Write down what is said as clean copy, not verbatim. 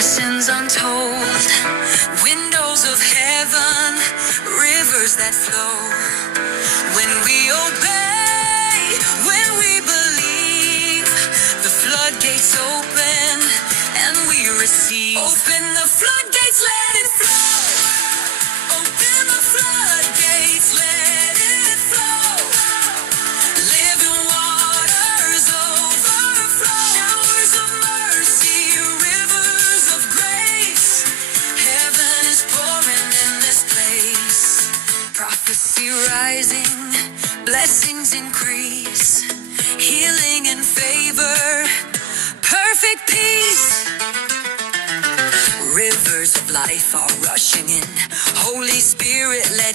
blessings untold, windows of heaven, rivers that flow. When we obey, when we believe, the floodgates open and we receive. Open the floodgates, let it flow. Open the floodgates, let it flow. Living waters overflow. Showers of mercy, rivers of grace. Heaven is pouring in this place. Prophecy rising, blessings increase. Healing and favor, perfect peace. Rivers of life are rushing in. Holy Spirit, let